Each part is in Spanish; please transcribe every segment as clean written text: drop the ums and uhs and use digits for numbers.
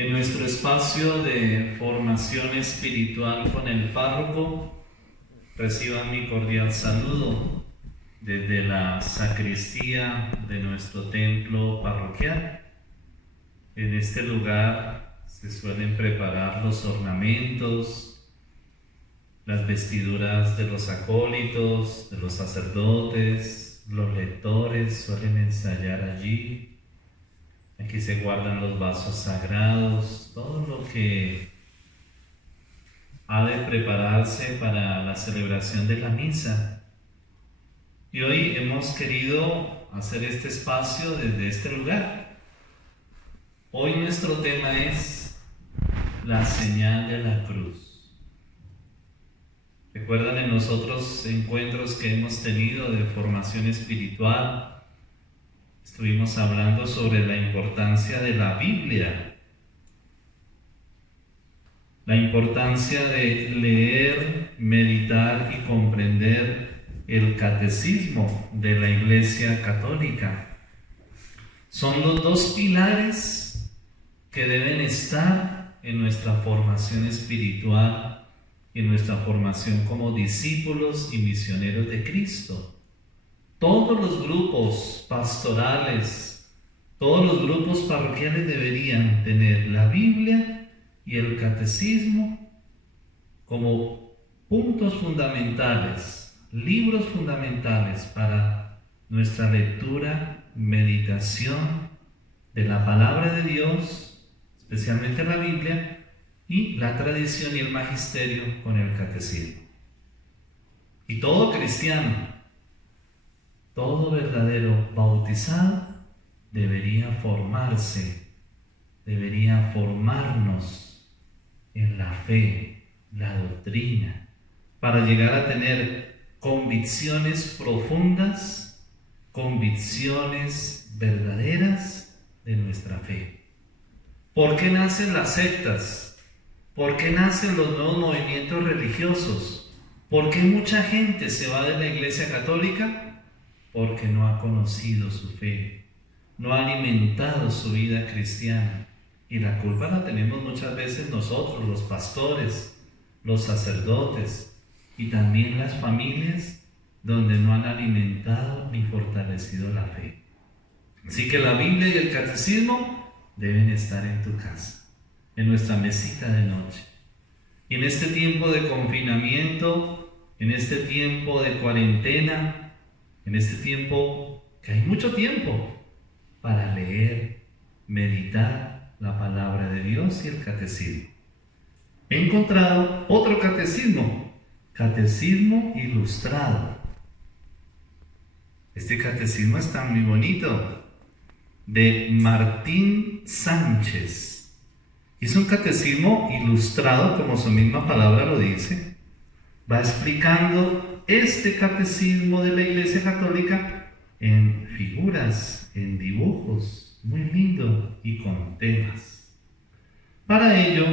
En nuestro espacio de formación espiritual con el párroco, reciban mi cordial saludo desde la sacristía de nuestro templo parroquial. En este lugar se suelen preparar los ornamentos, las vestiduras de los acólitos, de los sacerdotes, los lectores suelen ensayar allí. Aquí se guardan los vasos sagrados, todo lo que ha de prepararse para la celebración de la misa. Y hoy hemos querido hacer este espacio desde este lugar. Hoy nuestro tema es la señal de la cruz. ¿Recuerdan en los otros encuentros que hemos tenido de formación espiritual? Estuvimos hablando sobre la importancia de la Biblia, la importancia de leer, meditar y comprender el catecismo de la Iglesia Católica. Son los dos pilares que deben estar en nuestra formación espiritual y en nuestra formación como discípulos y misioneros de Cristo. Todos los grupos pastorales, todos los grupos parroquiales deberían tener la Biblia y el catecismo como puntos fundamentales, libros fundamentales para nuestra lectura, meditación de la palabra de Dios, especialmente la Biblia, y la tradición y el magisterio con el catecismo. Y todo cristiano, todo verdadero bautizado debería formarse, debería formarnos en la fe, la doctrina, para llegar a tener convicciones profundas, convicciones verdaderas de nuestra fe. ¿Por qué nacen las sectas? ¿Por qué nacen los nuevos movimientos religiosos? ¿Por qué mucha gente se va de la Iglesia Católica? Porque no ha conocido su fe, no ha alimentado su vida cristiana. Y la culpa la tenemos muchas veces nosotros, los pastores, los sacerdotes y también las familias donde no han alimentado ni fortalecido la fe. Así que la Biblia y el catecismo deben estar en tu casa, en nuestra mesita de noche. Y en este tiempo de confinamiento, en este tiempo de cuarentena, en este tiempo, que hay mucho tiempo para leer, meditar la palabra de Dios y el catecismo. He encontrado otro catecismo ilustrado. Este catecismo está muy bonito, de Martín Sánchez. Es un catecismo ilustrado, como su misma palabra lo dice. Va explicando este catecismo de la Iglesia Católica en figuras, en dibujos, muy lindo y con temas. Para ello,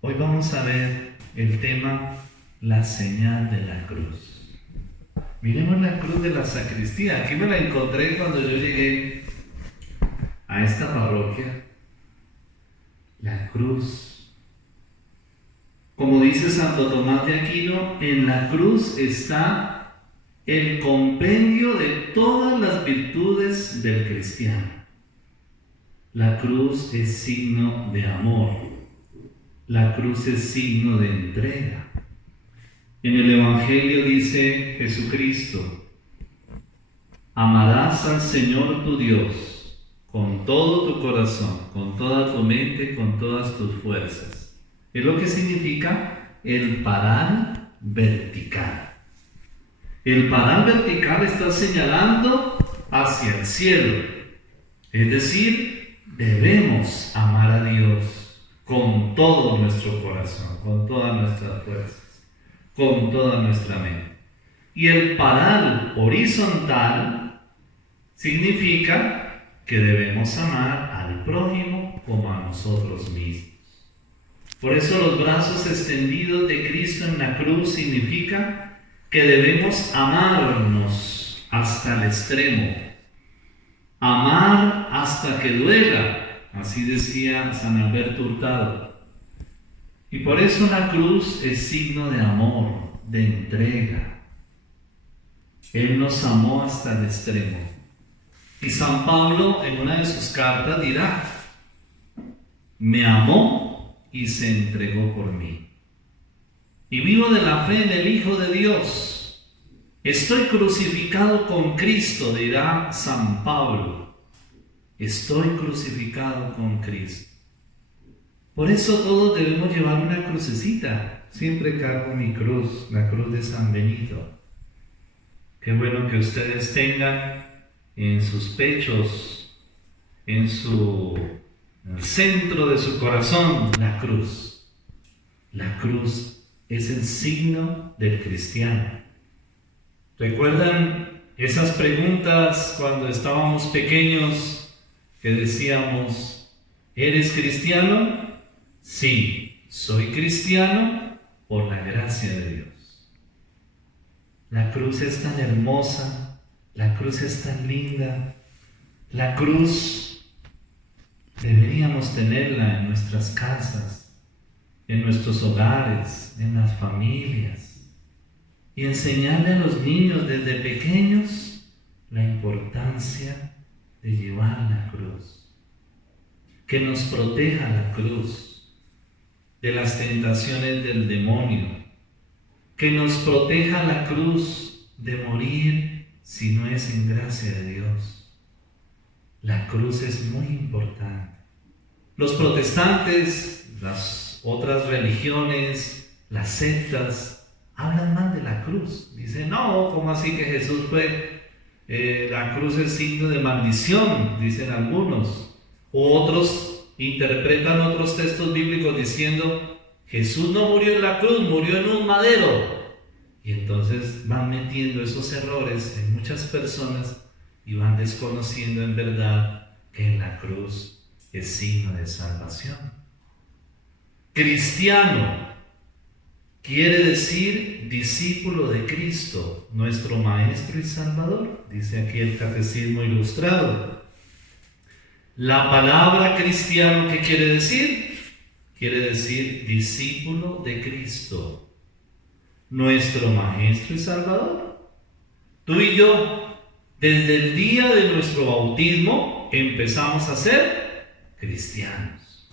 hoy vamos a ver el tema la señal de la cruz. Miremos la cruz de la sacristía. Aquí me la encontré cuando yo llegué a esta parroquia. La cruz. Como dice Santo Tomás de Aquino, en la cruz está el compendio de todas las virtudes del cristiano. La cruz es signo de amor. La cruz es signo de entrega. En el Evangelio dice Jesucristo: amarás al Señor tu Dios con todo tu corazón, con toda tu mente, con todas tus fuerzas. Es lo que significa el parar vertical. El parar vertical está señalando hacia el cielo. Es decir, debemos amar a Dios con todo nuestro corazón, con todas nuestras fuerzas, con toda nuestra mente. Y el parar horizontal significa que debemos amar al prójimo como a nosotros mismos. Por eso los brazos extendidos de Cristo en la cruz significa que debemos amarnos hasta el extremo, amar hasta que duela, así decía San Alberto Hurtado. Y por eso la cruz es signo de amor, de entrega. Él nos amó hasta el extremo. Y San Pablo en una de sus cartas dirá: me amó y se entregó por mí. Y vivo de la fe en el Hijo de Dios. Estoy crucificado con Cristo, dirá San Pablo. Estoy crucificado con Cristo. Por eso todos debemos llevar una crucecita. Siempre cargo mi cruz, la cruz de San Benito. Qué bueno que ustedes tengan en sus pechos, en el centro de su corazón, la cruz. La cruz es el signo del cristiano. ¿Recuerdan esas preguntas cuando estábamos pequeños que decíamos: ¿eres cristiano? Sí, soy cristiano por la gracia de Dios. La cruz es tan hermosa, la cruz es tan linda, la cruz deberíamos tenerla en nuestras casas, en nuestros hogares, en las familias, y enseñarle a los niños desde pequeños la importancia de llevar la cruz. Que nos proteja la cruz de las tentaciones del demonio. Que nos proteja la cruz de morir si no es en gracia de Dios. La cruz es muy importante. Los protestantes, las otras religiones, las sectas, hablan mal de la cruz. Dicen: no, ¿cómo así que Jesús fue? La cruz es signo de maldición, dicen algunos. O otros interpretan otros textos bíblicos diciendo: Jesús no murió en la cruz, murió en un madero. Y entonces van metiendo esos errores en muchas personas y van desconociendo en verdad que en la cruz es signo de salvación. Cristiano quiere decir discípulo de Cristo, nuestro Maestro y Salvador, dice aquí el Catecismo Ilustrado. La palabra cristiano, ¿qué quiere decir? Quiere decir discípulo de Cristo, nuestro Maestro y Salvador. Tú y yo, desde el día de nuestro bautismo, empezamos a ser cristianos.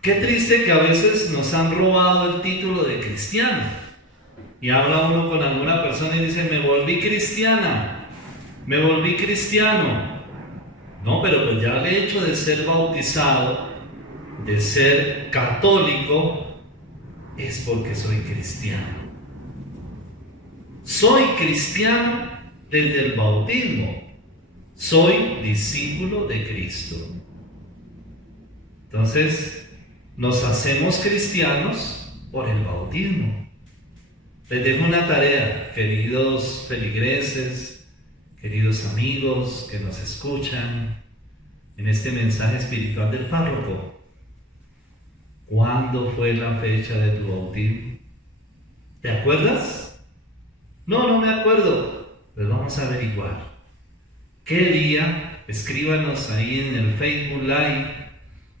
Qué triste que a veces nos han robado el título de cristiano. Y habla uno con alguna persona y dice: me volví cristiana, me volví cristiano. No, pero pues ya el hecho de ser bautizado, de ser católico, es porque soy cristiano. Soy cristiano desde el bautismo. Soy discípulo de Cristo. Entonces, nos hacemos cristianos por el bautismo. Les dejo una tarea, queridos feligreses, queridos amigos que nos escuchan en este mensaje espiritual del párroco. ¿Cuándo fue la fecha de tu bautismo? ¿Te acuerdas? No, no me acuerdo. Pues vamos a averiguar. ¿Qué día? Escríbanos ahí en el Facebook Live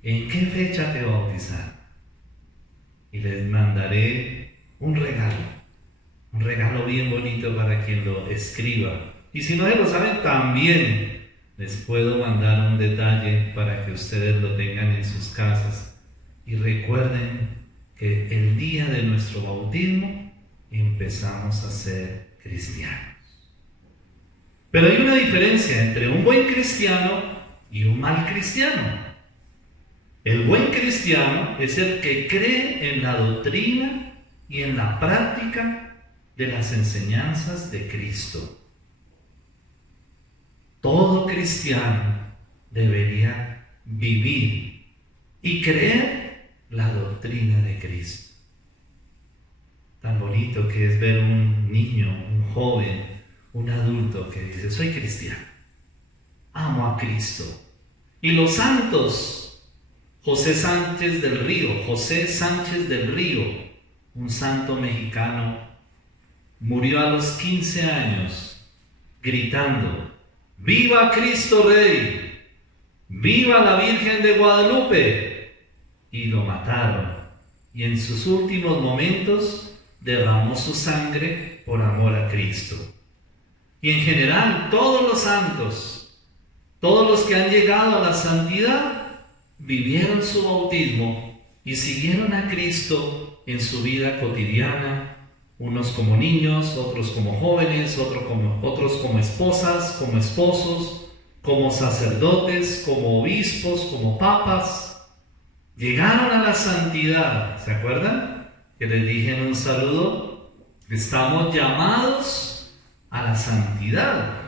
en qué fecha te bautizaron. Y les mandaré un regalo bien bonito para quien lo escriba. Y si no se lo saben, también les puedo mandar un detalle para que ustedes lo tengan en sus casas. Y recuerden que el día de nuestro bautismo empezamos a ser cristianos. Pero hay una diferencia entre un buen cristiano y un mal cristiano. El buen cristiano es el que cree en la doctrina y en la práctica de las enseñanzas de Cristo. Todo cristiano debería vivir y creer la doctrina de Cristo. Tan bonito que es ver un niño, un joven, un adulto que dice: soy cristiano, amo a Cristo. Y los santos, José Sánchez del Río, un santo mexicano, murió a los 15 años gritando: ¡Viva Cristo Rey! ¡Viva la Virgen de Guadalupe! Y lo mataron. Y en sus últimos momentos derramó su sangre por amor a Cristo. Y en general, todos los santos, todos los que han llegado a la santidad, vivieron su bautismo y siguieron a Cristo en su vida cotidiana, unos como niños, otros como jóvenes, otros como esposas, como esposos, como sacerdotes, como obispos, como papas. Llegaron a la santidad. ¿Se acuerdan? Que les dije en un saludo, estamos llamados a la santidad.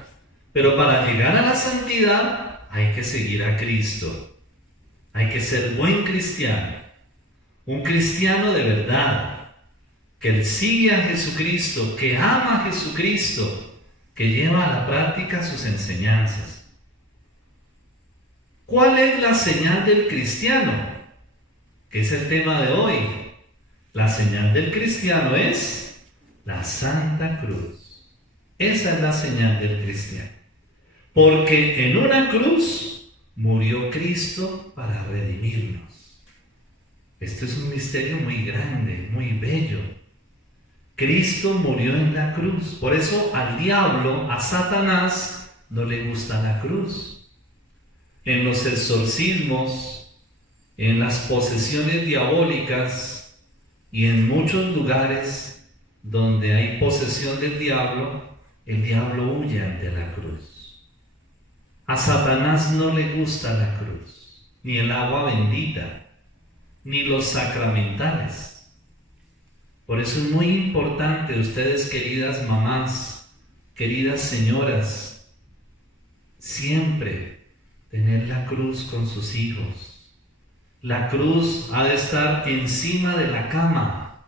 Pero para llegar a la santidad hay que seguir a Cristo. Hay que ser buen cristiano. Un cristiano de verdad, que sigue a Jesucristo, que ama a Jesucristo, que lleva a la práctica sus enseñanzas. ¿Cuál es la señal del cristiano? Que es el tema de hoy. La señal del cristiano es la Santa Cruz. Esa es la señal del cristiano. Porque en una cruz murió Cristo para redimirnos. Esto es un misterio muy grande, muy bello. Cristo murió en la cruz. Por eso al diablo, a Satanás, no le gusta la cruz. En los exorcismos, en las posesiones diabólicas y en muchos lugares donde hay posesión del diablo, el diablo huye ante la cruz. A Satanás no le gusta la cruz, ni el agua bendita, ni los sacramentales. Por eso es muy importante, ustedes queridas mamás, queridas señoras, siempre tener la cruz con sus hijos. La cruz ha de estar encima de la cama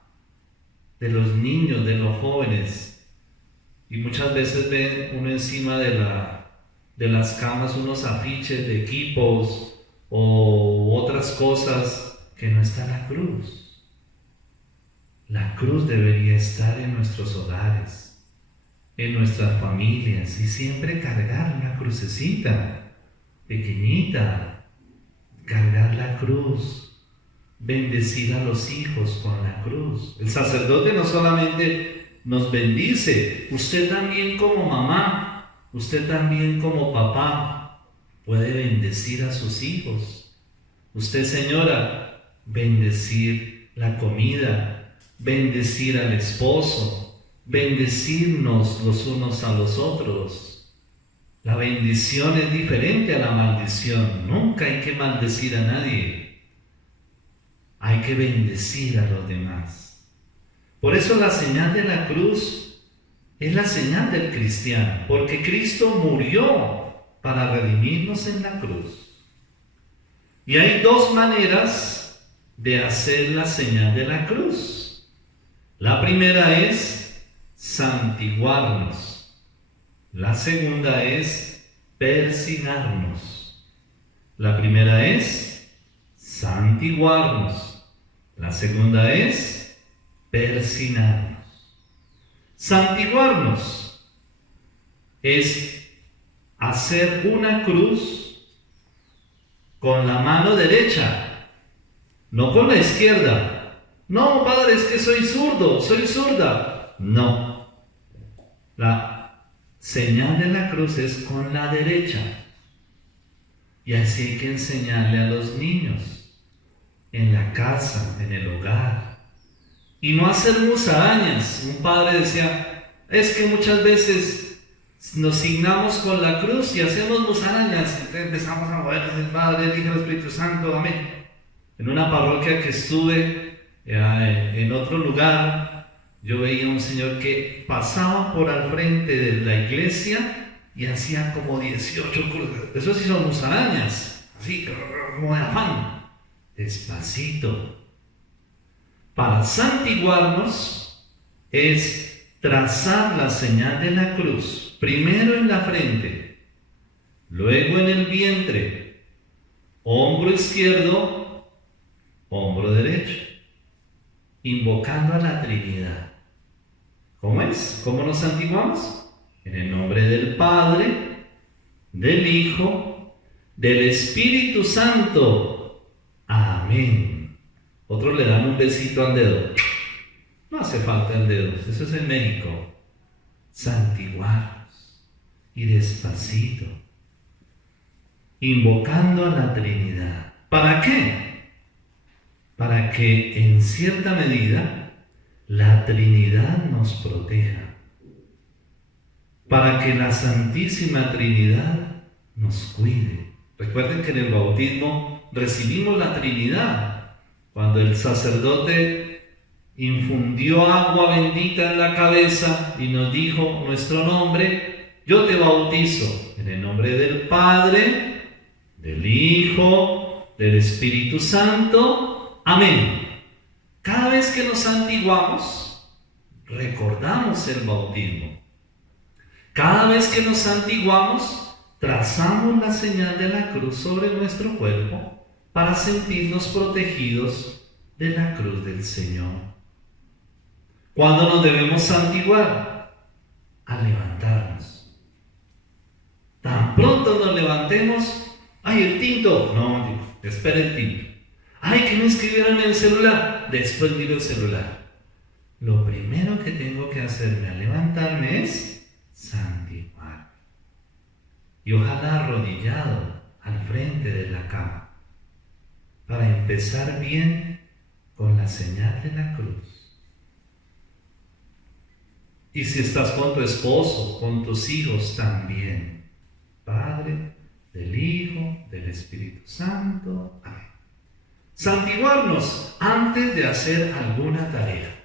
de los niños, de los jóvenes. Y muchas veces ve uno encima de las camas unos afiches de equipos o otras cosas que no está la cruz. La cruz debería estar en nuestros hogares, en nuestras familias, y siempre cargar una crucecita pequeñita, cargar la cruz, bendecir a los hijos con la cruz. El sacerdote no solamente nos bendice, usted también como mamá, usted también como papá puede bendecir a sus hijos. Usted, señora, bendecir la comida, bendecir al esposo, bendecirnos los unos a los otros. La bendición es diferente a la maldición. Nunca hay que maldecir a nadie. Hay que bendecir a los demás. Por eso la señal de la cruz es la señal del cristiano, porque Cristo murió para redimirnos en la cruz. Y hay dos maneras de hacer la señal de la cruz. La primera es santiguarnos. La segunda es persignarnos. La primera es santiguarnos. La segunda es persignarnos. Santiguarnos es hacer una cruz con la mano derecha, no con la izquierda. No, padre, es que soy zurdo, soy zurda. No. La señal de la cruz es con la derecha. Y así hay que enseñarle a los niños, en la casa, en el hogar. Y no hacer musarañas. Un padre decía, es que muchas veces nos signamos con la cruz y hacemos musarañas. Entonces empezamos a mover el Padre, el Hijo, el Espíritu Santo, amén. En una parroquia que estuve, en otro lugar, yo veía un señor que pasaba por al frente de la iglesia y hacía como 18 cruces. Eso sí son musarañas, así como de afán, despacito. Para santiguarnos es trazar la señal de la cruz, primero en la frente, luego en el vientre, hombro izquierdo, hombro derecho, invocando a la Trinidad. ¿Cómo es? ¿Cómo nos santiguamos? En el nombre del Padre, del Hijo del Espíritu Santo. Amén. Otros le dan un besito al dedo. No hace falta el dedo, eso es en México. Santiguaros y despacito, invocando a la Trinidad. ¿Para qué? Para que en cierta medida la Trinidad nos proteja, para que la Santísima Trinidad nos cuide. Recuerden que en el bautismo recibimos la Trinidad. Cuando el sacerdote infundió agua bendita en la cabeza y nos dijo nuestro nombre, yo te bautizo en el nombre del Padre, del Hijo, del Espíritu Santo. Amén. Cada vez que nos santiguamos, recordamos el bautismo. Cada vez que nos santiguamos, trazamos la señal de la cruz sobre nuestro cuerpo para sentirnos protegidos de la cruz del Señor. ¿Cuándo nos debemos santiguar? Al levantarnos. Tan pronto nos levantemos, ¡ay, el tinto! No, espera el tinto. ¡Ay, que me escribieron en el celular! Después miro el celular. Lo primero que tengo que hacerme al levantarme es santiguarme. Y ojalá arrodillado al frente de la cama, para empezar bien con la señal de la cruz. Y si estás con tu esposo, con tus hijos también. Padre, del Hijo, del Espíritu Santo. Amén. Santiguarnos antes de hacer alguna tarea,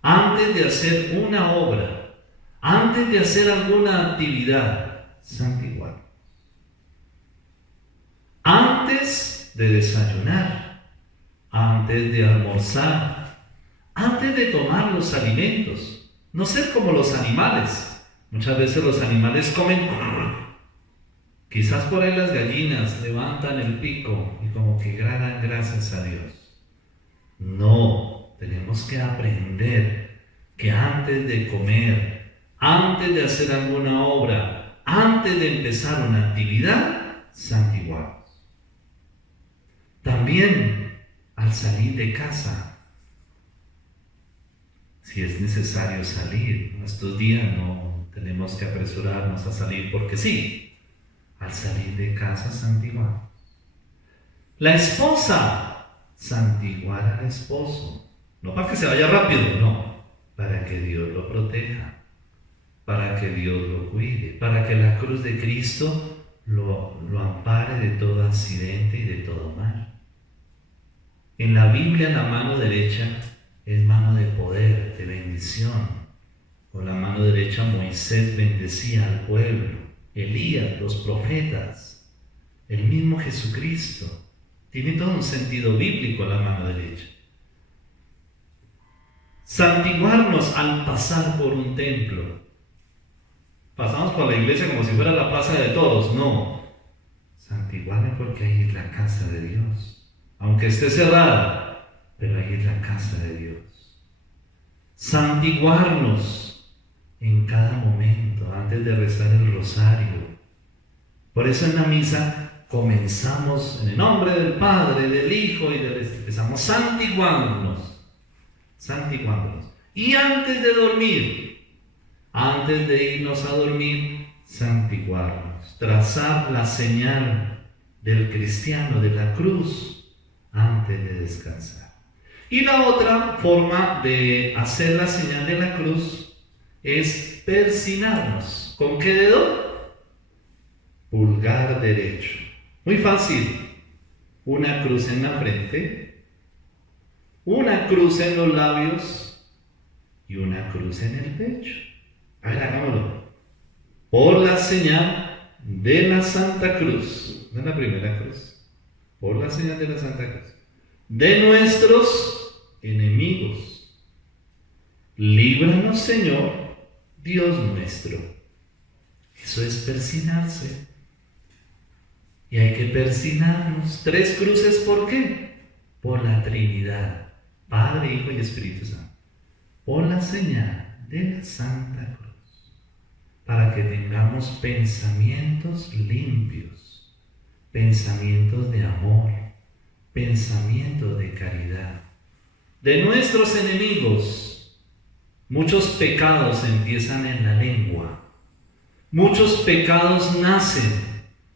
antes de hacer una obra, antes de hacer alguna actividad. Santiguarnos. Antes de desayunar, antes de almorzar, antes de tomar los alimentos. No ser como los animales. Muchas veces los animales comen. Quizás por ahí las gallinas levantan el pico y como que dan gracias a Dios. No, tenemos que aprender que antes de comer, antes de hacer alguna obra, antes de empezar una actividad, santiguarnos. También al salir de casa, si es necesario salir, estos días no tenemos que apresurarnos a salir porque sí. Al salir de casa, santiguarnos. La esposa, santiguar al esposo. No para que se vaya rápido, no. Para que Dios lo proteja, para que Dios lo cuide, para que la cruz de Cristo lo ampare de todo accidente y de todo mal. En la Biblia, la mano derecha es mano de poder, de bendición. Con la mano derecha Moisés bendecía al pueblo, Elías, los profetas, el mismo Jesucristo. Tiene todo un sentido bíblico la mano derecha. Santiguarnos al pasar por un templo. Pasamos por la iglesia como si fuera la plaza de todos. No. Santiguarme porque ahí es la casa de Dios. Aunque esté cerrada, pero ahí es la casa de Dios. Santiguarnos en cada momento antes de rezar el rosario. Por eso en la misa comenzamos en el nombre del Padre, del Hijo y del Espíritu. Empezamos santiguándonos. Y antes de dormir, antes de irnos a dormir, santiguarnos. Trazar la señal del cristiano, de la cruz, antes de descansar. Y la otra forma de hacer la señal de la cruz es persignarnos. ¿Con qué dedo? Pulgar derecho. Muy fácil. Una cruz en la frente, una cruz en los labios y una cruz en el pecho. A ver, hagámoslo. Por la señal de la Santa Cruz. No es la primera cruz. Por la señal de la Santa Cruz. De nuestros enemigos. Líbranos, Señor, Dios nuestro. Eso es persignarse. Y hay que persignarnos. 3 cruces, ¿por qué? Por la Trinidad, Padre, Hijo y Espíritu Santo. Por la señal de la Santa Cruz. Para que tengamos pensamientos limpios. pensamientos de amor, pensamientos de caridad. De nuestros enemigos, muchos pecados empiezan en la lengua. Muchos pecados nacen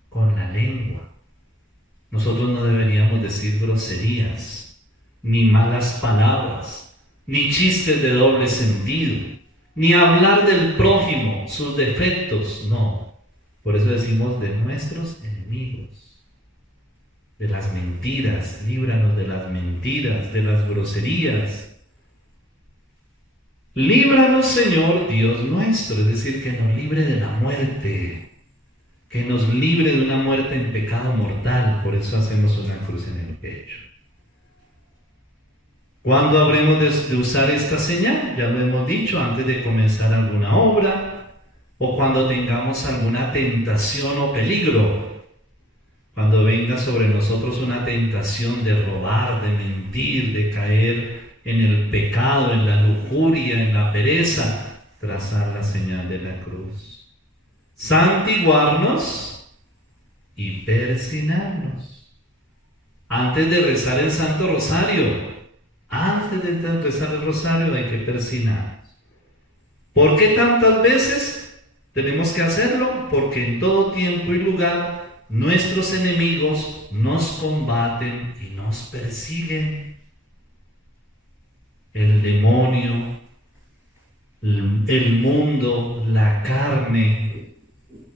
con la lengua. Nosotros no deberíamos decir groserías, ni malas palabras, ni chistes de doble sentido, ni hablar del prójimo, sus defectos, no. Por eso decimos de nuestros enemigos, de las mentiras, líbranos de las mentiras, de las groserías. Líbranos, Señor Dios nuestro, es decir, que nos libre de la muerte, que nos libre de una muerte en pecado mortal. Por eso hacemos una cruz en el pecho. ¿Cuándo habremos de usar esta señal? Ya lo hemos dicho, antes de comenzar alguna obra, o cuando tengamos alguna tentación o peligro. Cuando venga sobre nosotros una tentación de robar, de mentir, de caer en el pecado, en la lujuria, en la pereza, trazar la señal de la cruz. Santiguarnos y persignarnos. Antes de rezar el Santo Rosario, antes de rezar el Rosario hay que persignarnos. ¿Por qué tantas veces tenemos que hacerlo? Porque en todo tiempo y lugar nuestros enemigos nos combaten y nos persiguen. El demonio, el mundo, la carne,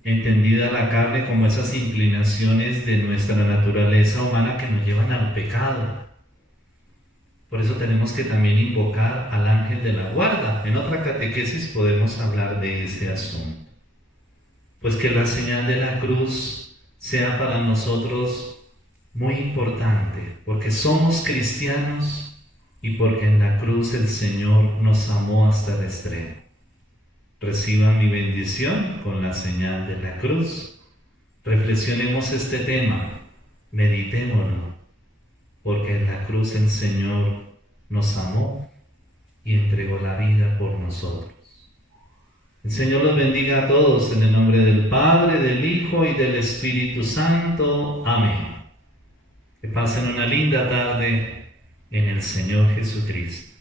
entendida la carne como esas inclinaciones de nuestra naturaleza humana que nos llevan al pecado. Por eso tenemos que también invocar al ángel de la guarda. En otra catequesis podemos hablar de ese asunto. Pues que la señal de la cruz sea para nosotros muy importante, porque somos cristianos y porque en la cruz el Señor nos amó hasta el extremo. Reciban mi bendición con la señal de la cruz. Reflexionemos este tema, meditémoslo, porque en la cruz el Señor nos amó y entregó la vida por nosotros. El Señor los bendiga a todos en el nombre del Padre, del Hijo y del Espíritu Santo. Amén. Que pasen una linda tarde en el Señor Jesucristo.